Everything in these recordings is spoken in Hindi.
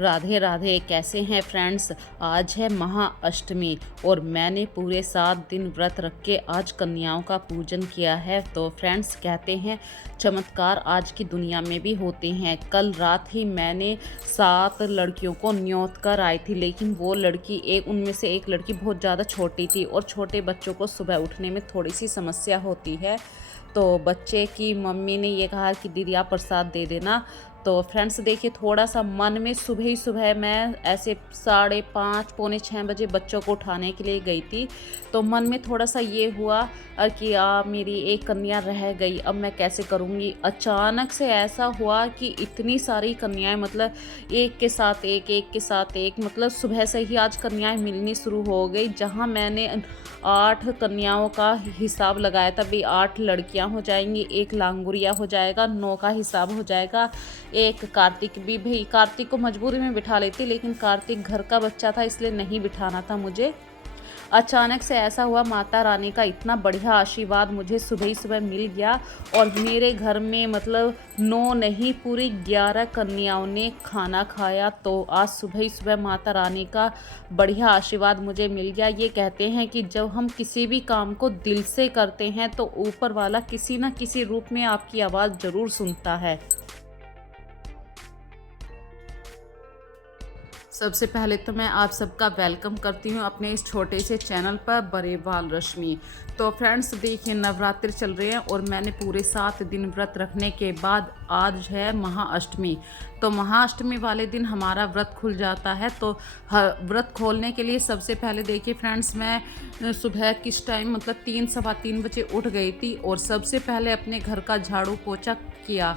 राधे राधे। कैसे हैं फ्रेंड्स। आज है महाअष्टमी और मैंने पूरे 7 दिन व्रत रख के आज कन्याओं का पूजन किया है। तो फ्रेंड्स कहते हैं चमत्कार आज की दुनिया में भी होते हैं। कल रात ही मैंने 7 लड़कियों को न्योत कर आई थी, लेकिन वो लड़की उनमें से एक लड़की बहुत ज़्यादा छोटी थी और छोटे बच्चों को सुबह उठने में थोड़ी सी समस्या होती है। तो बच्चे की मम्मी ने ये कहा कि दीदी आप प्रसाद दे देना। तो फ्रेंड्स देखिए, थोड़ा सा मन में सुबह ही सुबह मैं ऐसे 5:30 पौने 6 बजे बच्चों को उठाने के लिए गई थी। तो मन में थोड़ा सा ये हुआ कि मेरी एक कन्या रह गई, अब मैं कैसे करूँगी। अचानक से ऐसा हुआ कि इतनी सारी कन्याएं, मतलब एक के साथ एक के साथ एक, मतलब सुबह से ही आज कन्याएं मिलनी शुरू हो गई। जहाँ मैंने 8 कन्याओं का हिसाब लगाया था, भी 8 लड़कियां हो जाएंगी, एक लांगुरिया हो जाएगा, 9 का हिसाब हो जाएगा। एक कार्तिक भी, भाई कार्तिक को मजबूरी में बिठा लेती, लेकिन कार्तिक घर का बच्चा था इसलिए नहीं बिठाना था मुझे। अचानक से ऐसा हुआ, माता रानी का इतना बढ़िया आशीर्वाद मुझे सुबह ही सुबह मिल गया और मेरे घर में मतलब 9 नहीं पूरी 11 कन्याओं ने खाना खाया। तो आज सुबह ही सुबह माता रानी का बढ़िया आशीर्वाद मुझे मिल गया। ये कहते हैं कि जब हम किसी भी काम को दिल से करते हैं तो ऊपर वाला किसी न किसी रूप में आपकी आवाज़ ज़रूर सुनता है। सबसे पहले तो मैं आप सबका वेलकम करती हूँ अपने इस छोटे से चैनल पर बरेवाल रश्मि। तो फ्रेंड्स देखिए, नवरात्रि चल रहे हैं और मैंने पूरे 7 दिन व्रत रखने के बाद आज है महाअष्टमी। तो महाअष्टमी वाले दिन हमारा व्रत खुल जाता है। तो व्रत खोलने के लिए सबसे पहले देखिए फ्रेंड्स, मैं सुबह किस टाइम मतलब 3 सवा 3 बजे उठ गई थी और सबसे पहले अपने घर का झाड़ू पोछा किया।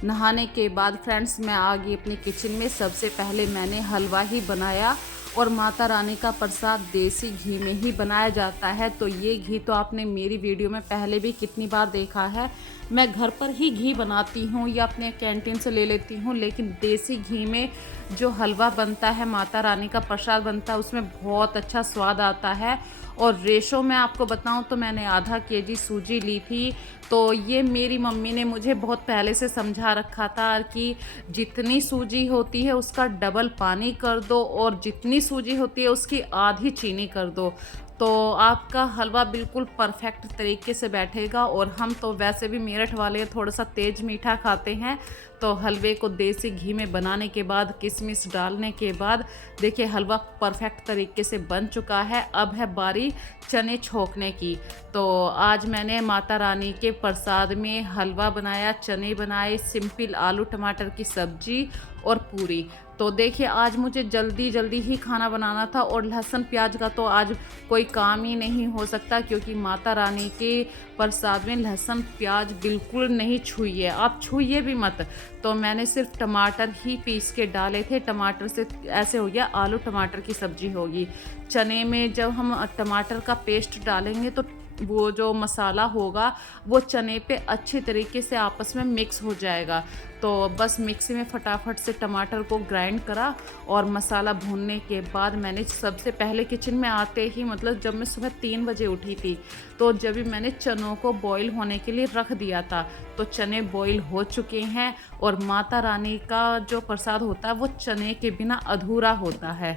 नहाने के बाद फ्रेंड्स मैं आ गई अपनी किचन में। सबसे पहले मैंने हलवा ही बनाया और माता रानी का प्रसाद देसी घी में ही बनाया जाता है। तो ये घी तो आपने मेरी वीडियो में पहले भी कितनी बार देखा है। मैं घर पर ही घी बनाती हूँ या अपने कैंटीन से ले लेती हूँ, लेकिन देसी घी में जो हलवा बनता है, माता रानी का प्रसाद बनता है, उसमें बहुत अच्छा स्वाद आता है। और रेशो में आपको बताऊं तो मैंने आधा केजी सूजी ली थी। तो ये मेरी मम्मी ने मुझे बहुत पहले से समझा रखा था कि जितनी सूजी होती है उसका डबल पानी कर दो और जितनी सूजी होती है उसकी आधी चीनी कर दो, तो आपका हलवा बिल्कुल परफेक्ट तरीके से बैठेगा। और हम तो वैसे भी मेरठ वाले थोड़ा सा तेज मीठा खाते हैं। तो हलवे को देसी घी में बनाने के बाद, किशमिश डालने के बाद देखिए हलवा परफेक्ट तरीके से बन चुका है। अब है बारी चने छोंकने की। तो आज मैंने माता रानी के प्रसाद में हलवा बनाया, चने बनाए, सिंपल आलू टमाटर की सब्जी और पूरी। तो देखिए आज मुझे जल्दी जल्दी ही खाना बनाना था और लहसुन प्याज का तो आज कोई काम ही नहीं हो सकता, क्योंकि माता रानी के प्रसाद में लहसुन प्याज बिल्कुल नहीं छूइए, आप छूइए भी मत। तो मैंने सिर्फ टमाटर ही पीस के डाले थे। टमाटर से ऐसे हो गया आलू टमाटर की सब्जी होगी। चने में जब हम टमाटर का पेस्ट डालेंगे तो वो जो मसाला होगा वो चने पे अच्छी तरीके से आपस में मिक्स हो जाएगा। तो बस मिक्सी में फटाफट से टमाटर को ग्राइंड करा और मसाला भूनने के बाद मैंने सबसे पहले किचन में आते ही, मतलब जब मैं सुबह 3 बजे उठी थी, तो जब भी मैंने चनों को बॉईल होने के लिए रख दिया था। तो चने बॉईल हो चुके हैं और माता रानी का जो प्रसाद होता है वो चने के बिना अधूरा होता है।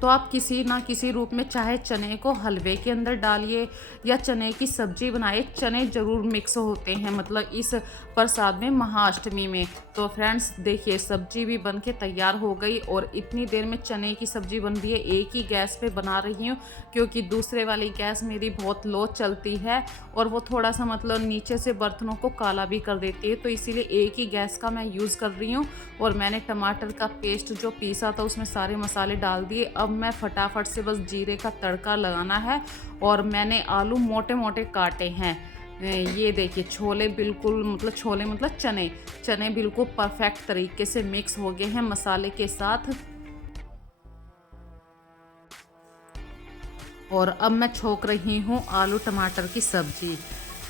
तो आप किसी ना किसी रूप में चाहे चने को हलवे के अंदर डालिए या चने की सब्जी बनाइए, चने ज़रूर मिक्स होते हैं मतलब इस प्रसाद में महाअष्टमी में। तो फ्रेंड्स देखिए, सब्जी भी बन के तैयार हो गई और इतनी देर में चने की सब्जी बन रही है। एक ही गैस पे बना रही हूँ क्योंकि दूसरे वाली गैस मेरी बहुत लो चलती है और वो थोड़ा सा मतलब नीचे से बर्तनों को काला भी कर देती है, तो इसीलिए एक ही गैस का मैं यूज़ कर रही हूँ। और मैंने टमाटर का पेस्ट जो पीसा था उसमें सारे मसाले डाल दिए। अब मैं फटाफट से बस जीरे का तड़का लगाना है और मैंने आलू मोटे मोटे काटे हैं। ये देखिए छोले बिल्कुल मतलब छोले मतलब चने बिल्कुल परफेक्ट तरीके से मिक्स हो गए हैं मसाले के साथ। और अब मैं छोंक रही हूँ आलू टमाटर की सब्जी।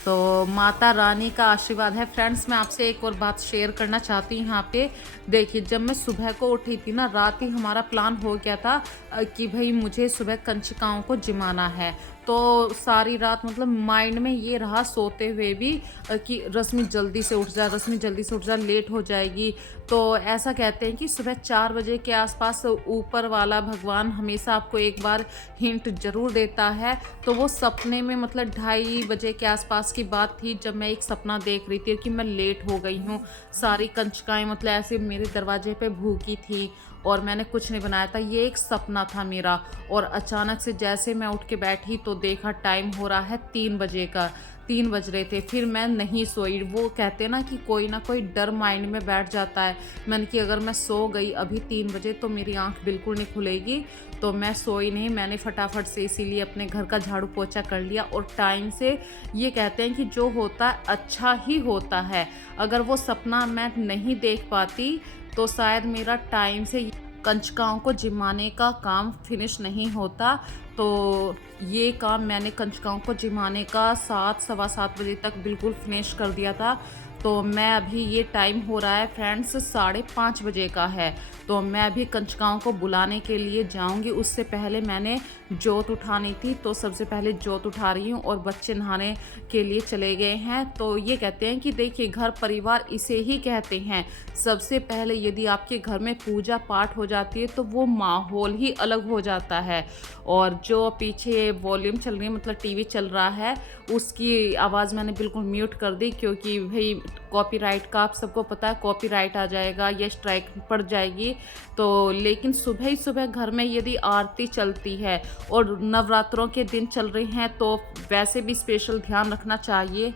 तो माता रानी का आशीर्वाद है। फ्रेंड्स मैं आपसे एक और बात शेयर करना चाहती हूँ यहाँ पे। देखिए जब मैं सुबह को उठी थी ना, रात ही हमारा प्लान हो गया था कि भाई मुझे सुबह कंचकाओं को जिमाना है। तो सारी रात मतलब माइंड में ये रहा सोते हुए भी कि रश्मि जल्दी से उठ जा, रश्मि जल्दी से उठ जा, लेट हो जाएगी। तो ऐसा कहते हैं कि सुबह 4 बजे के आसपास ऊपर वाला भगवान हमेशा आपको एक बार हिंट ज़रूर देता है। तो वो सपने में मतलब 2:30 बजे के आसपास की बात थी जब मैं एक सपना देख रही थी कि मैं लेट हो गई हूँ। सारी कंचकाएँ मतलब ऐसे मेरे दरवाजे पे भूखी थी और मैंने कुछ नहीं बनाया था। ये एक सपना था मेरा। और अचानक से जैसे मैं उठ के बैठी तो देखा टाइम हो रहा है 3 बजे का, 3 बज रहे थे। फिर मैं नहीं सोई। वो कहते ना कि कोई ना कोई डर माइंड में बैठ जाता है। मैंने कि अगर मैं सो गई अभी 3 बजे तो मेरी आंख बिल्कुल नहीं खुलेगी। तो मैं सोई नहीं। मैंने फटाफट से इसीलिए अपने घर का झाड़ू पोछा कर लिया और टाइम से। ये कहते हैं कि जो होता है अच्छा ही होता है। अगर वो सपना मैं नहीं देख पाती तो शायद मेरा टाइम से कंचकाओं को जिमाने का काम फिनिश नहीं होता। तो ये काम मैंने कंचकाओं को जिमाने का 7 सवा 7 बजे तक बिल्कुल फिनिश कर दिया था। तो मैं अभी ये टाइम हो रहा है फ्रेंड्स 5:30 बजे का है। तो मैं अभी कंचकाओं को बुलाने के लिए जाऊंगी। उससे पहले मैंने जोत उठानी थी तो सबसे पहले जोत उठा रही हूँ और बच्चे नहाने के लिए चले गए हैं। तो ये कहते हैं कि देखिए घर परिवार इसे ही कहते हैं। सबसे पहले यदि आपके घर में पूजा पाठ हो जाती है तो वो माहौल ही अलग हो जाता है। और जो पीछे वॉल्यूम चल रही है मतलब टीवी चल रहा है उसकी आवाज़ मैंने बिल्कुल म्यूट कर दी क्योंकि भाई कॉपीराइट का आप सबको पता है कॉपीराइट आ जाएगा या स्ट्राइक पड़ जाएगी। तो लेकिन सुबह ही सुबह घर में यदि आरती चलती है और नवरात्रों के दिन चल रहे हैं तो वैसे भी स्पेशल ध्यान रखना चाहिए।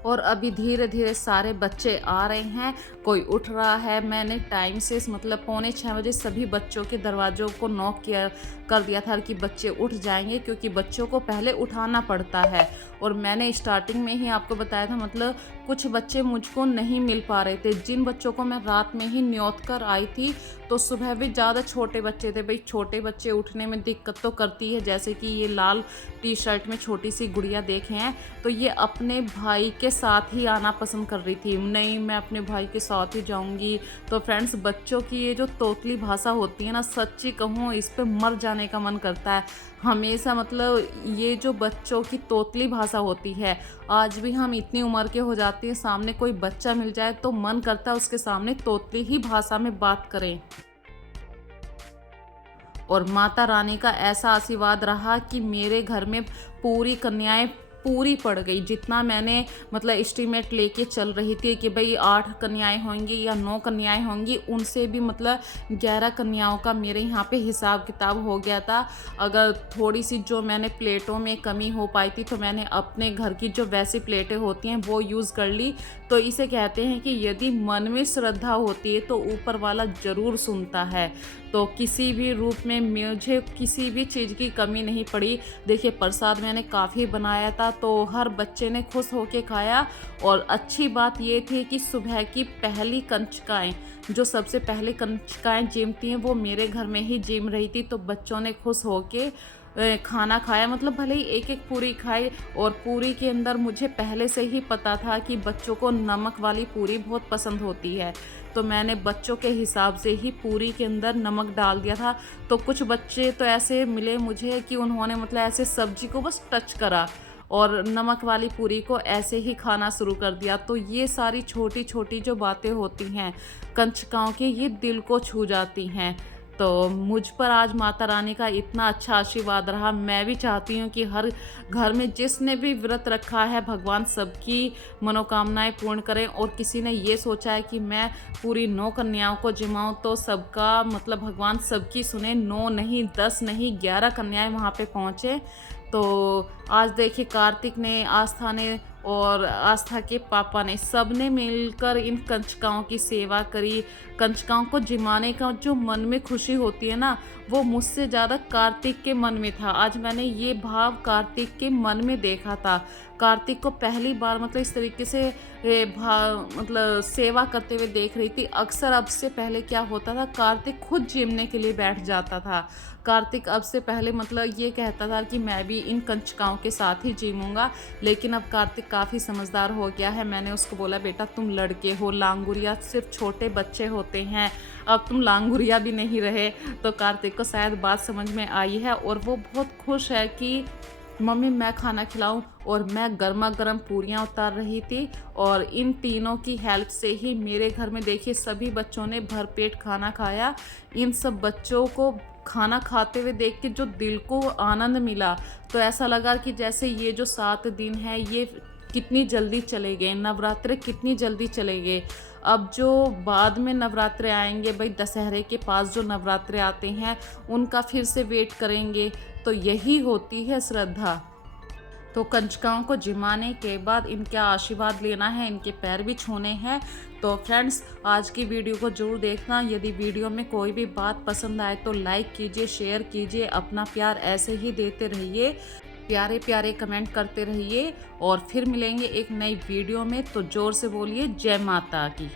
और अभी धीरे धीरे सारे बच्चे आ रहे हैं, कोई उठ रहा है। मैंने टाइम से मतलब 5:45 बजे सभी बच्चों के दरवाज़ों को नॉक कर दिया था कि बच्चे उठ जाएंगे क्योंकि बच्चों को पहले उठाना पड़ता है। और मैंने स्टार्टिंग में ही आपको बताया था मतलब कुछ बच्चे मुझको नहीं मिल पा रहे थे। जिन बच्चों को मैं रात में ही न्योत कर आई थी तो सुबह भी ज़्यादा छोटे बच्चे थे। भाई छोटे बच्चे उठने में दिक्कत तो करती है। जैसे कि ये लाल टी शर्ट में छोटी सी गुड़िया देखे हैं तो ये अपने भाई के साथ ही आना पसंद कर रही थी। नहीं मैं अपने भाई के साथ ही जाऊंगी। तो फ्रेंड्स बच्चों की ये जो तोतली भाषा होती है ना, सच्ची कहूँ इस पे मर जाने का मन करता है हमेशा। मतलब ये जो बच्चों की तोतली भाषा होती है, आज भी हम इतनी उम्र के हो जाते हैं सामने कोई बच्चा मिल जाए तो मन करता है उसके सामने तोतली ही भाषा में बात करें। और माता रानी का ऐसा आशीर्वाद रहा कि मेरे घर में पूरी कन्याएं पूरी पड़ गई। जितना मैंने मतलब एस्टीमेट लेके चल रही थी कि भाई 8 कन्याएं होंगी या 9 कन्याएं होंगी, उनसे भी मतलब 11 कन्याओं का मेरे यहाँ पे हिसाब किताब हो गया था। अगर थोड़ी सी जो मैंने प्लेटों में कमी हो पाई थी तो मैंने अपने घर की जो वैसी प्लेटें होती हैं वो यूज़ कर ली। तो इसे कहते हैं कि यदि मन में श्रद्धा होती है तो ऊपर वाला ज़रूर सुनता है। तो किसी भी रूप में मुझे किसी भी चीज़ की कमी नहीं पड़ी। देखिए प्रसाद मैंने काफ़ी बनाया था तो हर बच्चे ने खुश होके खाया। और अच्छी बात ये थी कि सुबह की पहली कंचकाएँ जो सबसे पहले कंचकाएँ जिमती हैं वो मेरे घर में ही जिम रही थी। तो बच्चों ने खुश होके खाना खाया। मतलब भले ही एक एक पूरी खाई। और पूरी के अंदर मुझे पहले से ही पता था कि बच्चों को नमक वाली पूरी बहुत पसंद होती है। तो मैंने बच्चों के हिसाब से ही पूरी के अंदर नमक डाल दिया था। तो कुछ बच्चे तो ऐसे मिले मुझे कि उन्होंने मतलब ऐसे सब्जी को बस टच करा और नमक वाली पूरी को ऐसे ही खाना शुरू कर दिया। तो ये सारी छोटी छोटी जो बातें होती हैं कंचकाओं की, ये दिल को छू जाती हैं। तो मुझ पर आज माता रानी का इतना अच्छा आशीर्वाद रहा। मैं भी चाहती हूँ कि हर घर में जिसने भी व्रत रखा है भगवान सबकी मनोकामनाएं पूर्ण करें। और किसी ने ये सोचा है कि मैं पूरी 9 कन्याओं को जिमाऊँ तो सबका मतलब भगवान सबकी सुने। 9 नहीं 10 नहीं 11 कन्याएं वहाँ पे पहुँचे। तो आज देखिए कार्तिक ने, आस्था ने और आस्था के पापा ने सबने मिलकर इन कंचकाओं की सेवा करी। कंचकाओं को जिमाने का जो मन में खुशी होती है ना, वो मुझसे ज़्यादा कार्तिक के मन में था। आज मैंने ये भाव कार्तिक के मन में देखा था। कार्तिक को पहली बार मतलब इस तरीके से मतलब सेवा करते हुए देख रही थी। अक्सर अब से पहले क्या होता था, कार्तिक खुद जिमने के लिए बैठ जाता था। कार्तिक अब से पहले मतलब ये कहता था कि मैं भी इन कंचकाओं के साथ ही जिमूंगा। लेकिन अब कार्तिक काफ़ी समझदार हो गया है। मैंने उसको बोला बेटा तुम लड़के हो, लांगुरिया सिर्फ छोटे बच्चे होते हैं, अब तुम लांगुरिया भी नहीं रहे। तो कार्तिक को शायद बात समझ में आई है और वो बहुत खुश है कि मम्मी मैं खाना खिलाऊं, और मैं गर्मा गर्म पूरियां उतार रही थी। और इन तीनों की हेल्प से ही मेरे घर में देखिए सभी बच्चों ने भरपेट खाना खाया। इन सब बच्चों को खाना खाते हुए देख के जो दिल को आनंद मिला, तो ऐसा लगा कि जैसे ये जो 7 दिन है ये कितनी जल्दी चले गए, नवरात्रे कितनी जल्दी चले गए। अब जो बाद में नवरात्रे आएंगे भाई, दशहरे के पास जो नवरात्रे आते हैं उनका फिर से वेट करेंगे। तो यही होती है श्रद्धा। तो कंजकाओं को जिमाने के बाद इनके आशीर्वाद लेना है, इनके पैर भी छूने हैं। तो फ्रेंड्स, आज की वीडियो को जरूर देखना। यदि वीडियो में कोई भी बात पसंद आए तो लाइक कीजिए, शेयर कीजिए, अपना प्यार ऐसे ही देते रहिए, प्यारे प्यारे कमेंट करते रहिए। और फिर मिलेंगे एक नई वीडियो में, तो जोर से बोलिए जय माता की।